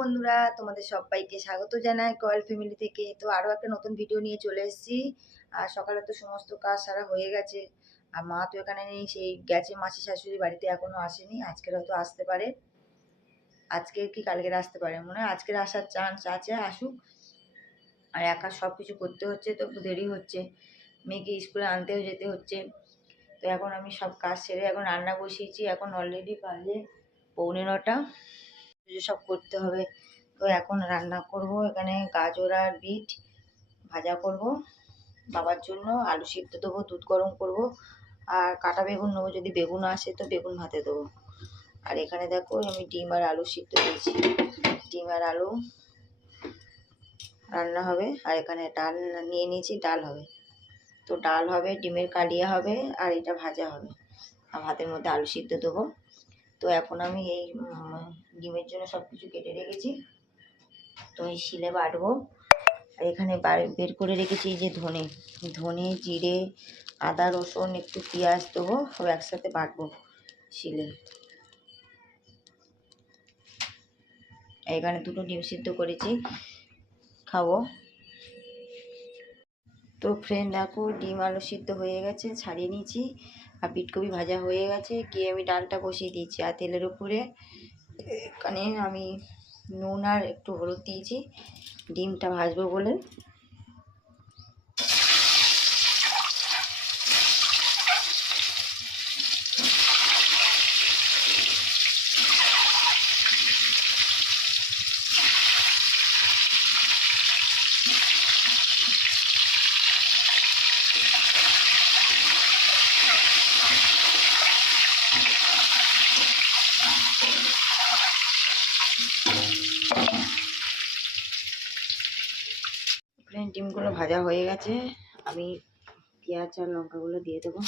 বন্ধুরা, তোমাদের সবাইকে স্বাগত জানাই কয়েল ফ্যামিলি থেকে। তো আরও একটা নতুন ভিডিও নিয়ে চলে এসেছি। আর সকালে তো সমস্ত কাজ সারা হয়ে গেছে। আর মা তো এখানে নেই, সেই গেছে মাসি শাশুড়ি বাড়িতে এখনও আসেনি। আজকের হয়তো আসতে পারে। আজকে কি কালকের আসতে পারে? মনে হয় আজকের আসার চান্স আছে, আসুক। আর একা সব কিছু করতে হচ্ছে, তো দেরি হচ্ছে। মেয়েকে স্কুলে আনতেও যেতে হচ্ছে। তো এখন আমি সব কাজ সেরে এখন রান্না বসিয়েছি। এখন অলরেডি বাজে পৌনে নটা। সব করতে হবে। তো এখন রান্না করব এখানে গাজর আর বিট ভাজা করব। বাবার জন্য আলু সিদ্ধ দেবো, দুধ গরম করব। আর কাটা বেগুন নেব, যদি বেগুন আসে তো বেগুন ভাতে দেবো। আর এখানে দেখো আমি ডিম আর আলু সিদ্ধ দিয়েছি। ডিম আর আলু রান্না হবে। আর এখানে ডাল নিয়ে নিয়েছি, ডাল হবে। তো ডাল হবে, ডিমের কালিয়া হবে, আর এটা ভাজা হবে। আর ভাতের মধ্যে আলু সিদ্ধ দেবো। তো এখন আমি এই ডিমের জন্য সব কিছু কেটে রেখেছি। তো এই শিলে বাটবো। আর এখানে বার- করে রেখেছি এই যে ধনে। ধনে, জিরে, আদা, রসুন, একটু পেঁয়াজ দেবো, সব একসাথে বাটবো শিলে। এখানে দুটো ডিম সিদ্ধ করেছি, খাব। তো ফ্রেন্ড দেখো, ডিম আলু সিদ্ধ হয়ে গেছে, ছাড়িয়ে নিয়েছি। আর বিটকপি ভাজা হয়ে গেছে, গিয়ে আমি ডালটা বসিয়ে দিয়েছি, আর তেলের উপরে এখানে আমি নুন আর একটু হলুদ দিয়েছি। ডিমটা ভাজবো বলে ফ্রেন্ড ডিমগুলো ভাজা হয়ে গেছে আমি পেঁয়াজ আর লঙ্কাগুলো দিয়ে দেবো।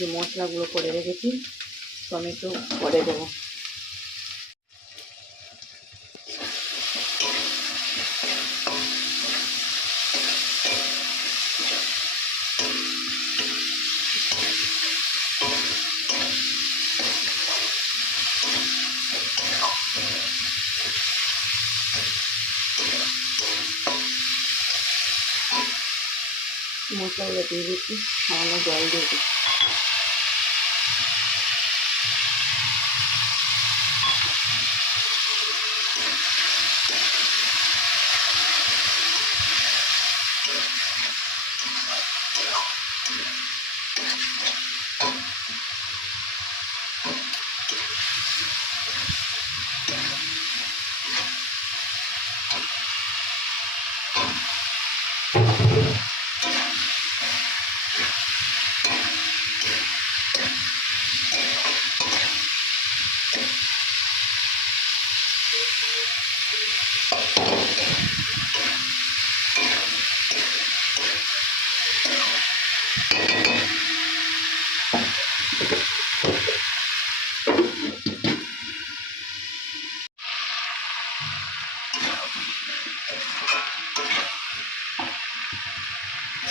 যে মশলাগুলো করে রেখেছি টমেটো করে দেবো। মশলাগুলো দিয়ে দিচ্ছি সামান্য জল দিয়ে দিচ্ছি।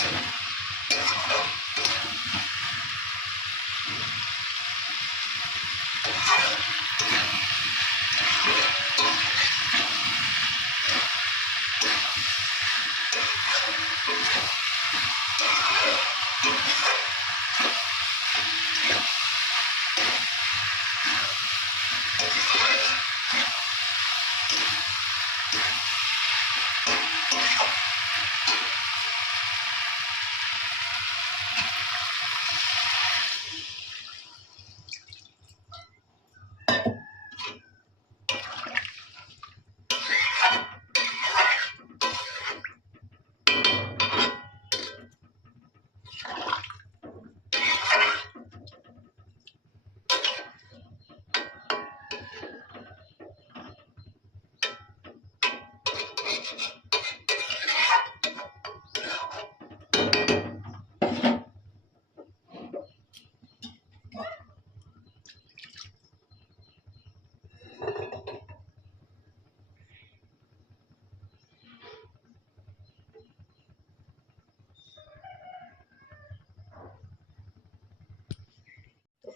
you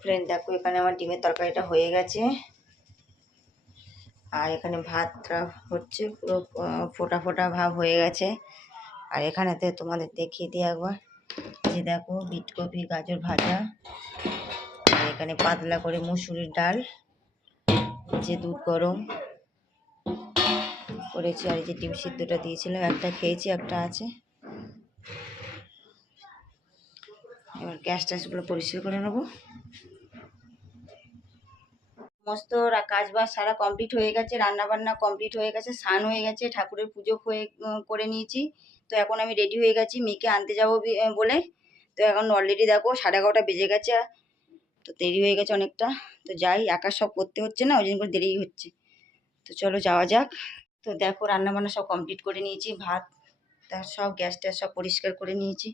ফ্রেন্ড দেখো এখানে আমার ডিমের তরকারিটা হয়ে গেছে। আর এখানে ভাতটা হচ্ছে পুরো ফোটা ফোটা ভাব হয়ে গেছে। আর এখানেতে তোমাদের দেখিয়ে দিই একবার। যে দেখো, বিটকপি, গাজর ভাজা। আর এখানে পাতলা করে মুসুরির ডাল। যে দুধ গরম করেছি। আর যে ডিম সিদ্ধটা দিয়েছিলাম, একটা খেয়েছি, একটা আছে। এবার গ্যাস ট্যাসগুলো পরিষ্কার করে নেব। সমস্ত রা- কাজ বাজ সারা কমপ্লিট হয়ে গেছে রান্না বান্না কমপ্লিট হয়ে গেছে, স্নান হয়ে গেছে, ঠাকুরের পুজো হয়ে করে নিয়েছি। তো এখন আমি রেডি হয়ে গেছি, মেয়েকে আনতে যাব বলে। তো এখন অলরেডি দেখো সাড়ে এগারোটা বেজে গেছে। তো দেরি হয়ে গেছে অনেকটা। তো যাই একা সব করতে হচ্ছে না, ওই জন্য করে দেরি হচ্ছে। তো চলো যাওয়া যাক। তো দেখো রান্না বান্না সব কমপ্লিট করে নিয়েছি, ভাত, তার সব, গ্যাস ট্যাস সব পরিষ্কার করে নিয়েছি।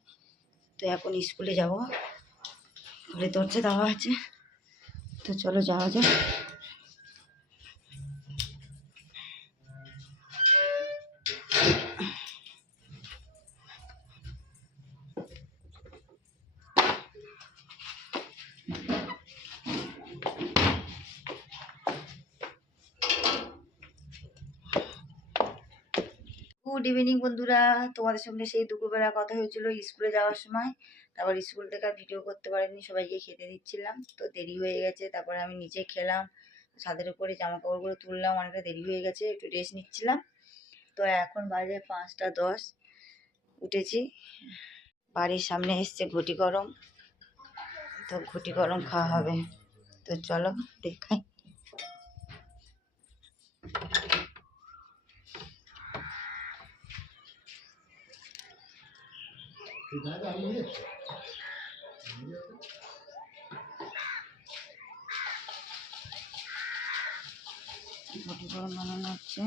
তো এখন স্কুলে যাব। স্কুলে দরজা দেওয়া আছে। তো চলো যাওয়া যাক। গুড ইভিনিং বন্ধুরা। তোমাদের সঙ্গে সেই দুপুরবেলা কথা হয়েছিল স্কুলে যাওয়ার সময়। তারপর স্কুল থেকে ভিডিও করতে পারিনি, সবাইকে খেতে দিচ্ছিলাম। তো দেরি হয়ে গেছে, তারপরে আমি নিজে খেলাম। ছাদের উপরে জামা কাপড়গুলো তুললাম, অনেকটা দেরি হয়ে গেছে, একটু রেস্ট নিচ্ছিলাম। তো এখন বাজে পাঁচটা দশ, উঠেছি। বাড়ির সামনে এসছে ঘটি গরম। তো ঘটি গরম খাওয়া হবে। তো চলো দেখাই। ঘটি গরম বানানো হচ্ছে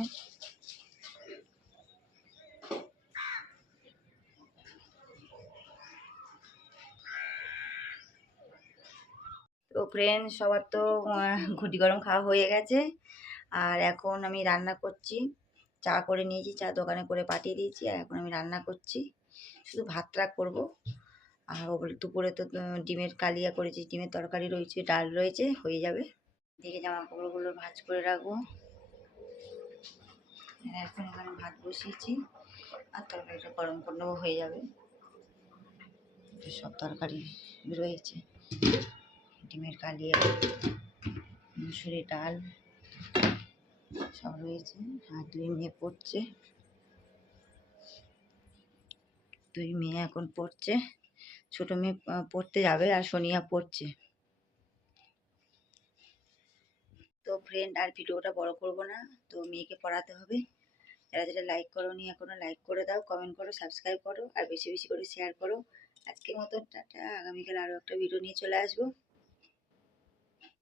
তো ফ্রেন্ড সবার তো ঘুটি গরম খাওয়া হয়ে গেছে। আর এখন আমি রান্না করছি। চা করে নিয়েছি, চা দোকানে করে পাঠিয়ে দিয়েছি, আর এখন আমি রান্না করছি। শুধু ভাতটা করব। আর দুপুরে তো ডিমের কালিয়া করেছি, ডিমের তরকারি রয়েছে, ডাল রয়েছে, হয়ে যাবে। দেখে জামা কাপড়গুলো ভাজ করে রাখব। এখন এখানে ভাত বসিয়েছি, আর তরকারিটা গরম করে নেব, হয়ে যাবে। সব তরকারি রয়েছে। ডিমের কালিয়া মুসুরি ডাল, সব রয়েছে। আর দুই মেয়ে পড়ছে। দুই মেয়ে এখন পড়ছে। ছোটো মেয়ে পড়তে যাবে আর সোনিয়া পড়ছে। তো ফ্রেন্ড আর ভিডিওটা বড় করব না। তো মেয়েকে পড়াতে হবে। যারা যারা লাইক করো নি এখনও লাইক করে দাও কমেন্ট করো সাবস্ক্রাইব করো, আর বেশি বেশি করে শেয়ার করো। আজকের মতো টাটা। আগামীকাল আরও একটা ভিডিও নিয়ে চলে আসব।